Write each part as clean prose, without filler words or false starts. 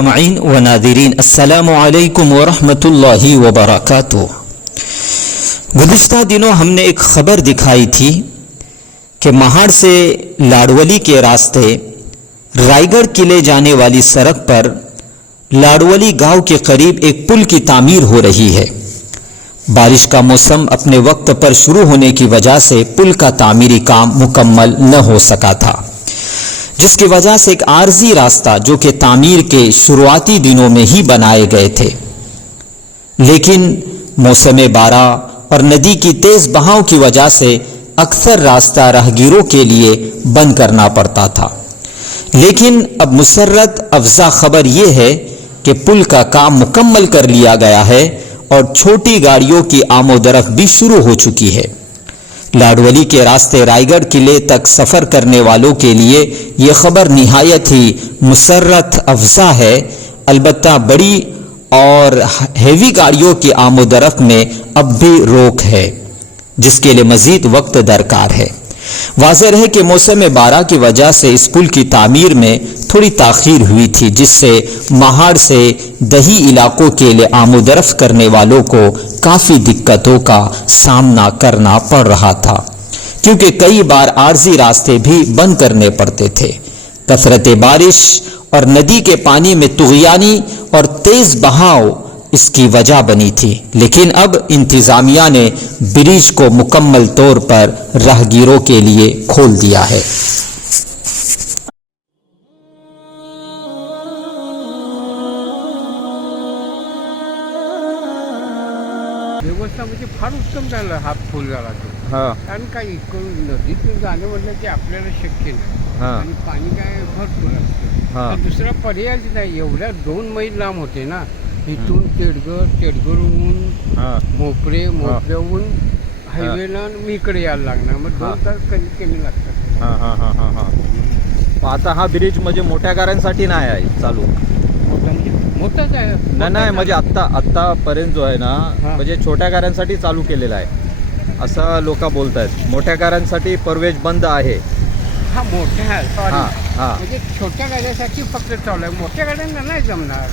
सामईन व नादिरीन अस्सलामु अलैकुम व रहमतुल्लाहि व बरकातुहू। गुज़िश्ता दिनों हमने एक ख़बर दिखाई थी कि महाड़ से लाड़वली के रास्ते रायगढ़ किले जाने वाली सड़क पर लाड़वली गांव के करीब एक पुल की तामीर हो रही है। बारिश का मौसम अपने वक्त पर शुरू होने की वजह से पुल का तामीरी काम मुकम्मल न हो सका था, जिसकी वजह से एक आर्जी रास्ता जो कि तामीर के शुरुआती दिनों में ही बनाए गए थे, लेकिन मौसम बारा और नदी की तेज बहाव की वजह से अक्सर रास्ता राहगीरों के लिए बंद करना पड़ता था। लेकिन अब मुसर्रत अफजा खबर यह है कि पुल का काम मुकम्मल कर लिया गया है और छोटी गाड़ियों की आमोदरफ भी शुरू हो चुकी है। लाड़वली के रास्ते रायगढ़ किले तक सफ़र करने वालों के लिए ये खबर निहायत ही मुसर्रत अफजा है। अलबत्ता बड़ी और हेवी गाड़ियों की आमोदरफ में अब भी रोक है, जिसके लिए मज़ीद वक्त दरकार है। वाज़ेह है कि मौसम बारा की वजह से इस पुल की तामीर में थोड़ी ताख़ीर हुई थी, जिससे महाड़ से दही इलाकों के लिए आमोदरफ करने वालों को काफ़ी दिक्कतों का सामना करना पड़ रहा था, क्योंकि कई बार आर्जी रास्ते भी बंद करने पड़ते थे। कसरत बारिश और नदी के पानी में तुग़यानी और तेज़ बहाव इसकी वजह बनी थी। लेकिन अब इंतज़ामिया ने ब्रिज को मुकम्मल तौर पर राहगीरों के लिए खोल दिया है। व्यवस्था म्हणजे फार उत्तम झालं हा पूल झाला तो. कारण काय इकडून नदीतून जाणं म्हटलं की आपल्याला शक्य नाही आणि पाणी काय भरपूर असतं. तर दुसरा पर्यायच नाही. एवढ्या 2 मैल लांब होते ना, इथून तेडगरहून मोपऱ्याहून हायवेला मी इकडे यायला लागणार. मग 2 तास कमी लागतात. आता हा ब्रिज म्हणजे मोठ्या गाड्यांसाठी नाही आहे चालू. मोठाच आहे. नाही म्हणजे आत्तापर्यंत जो आहे ना, म्हणजे छोट्या गाड्यांसाठी चालू केलेला आहे असं लोक बोलत आहेत. मोठ्या गाड्यांसाठी प्रवेश बंद आहे. हा मोठ्या आहे, सॉरी, म्हणजे छोट्या गाड्यासाठी फक्त चालू आहे. मोठ्या गाड्यांना नाही जमणार.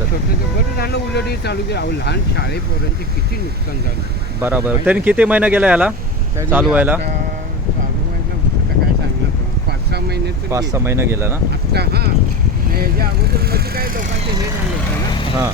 छोटं बरं झालं उलट चालू केलं. लहान शाळेपोरांचे किती नुकसान झालं. बरोबर. त्यांनी किती महिने गेला याला चालू व्हायला? काय सांगणार, 5-6 महिने. 5-6 महिने गेला ना आता. याच्या अगोदर मध्ये काय लोकांचे हे झालं होतं ना.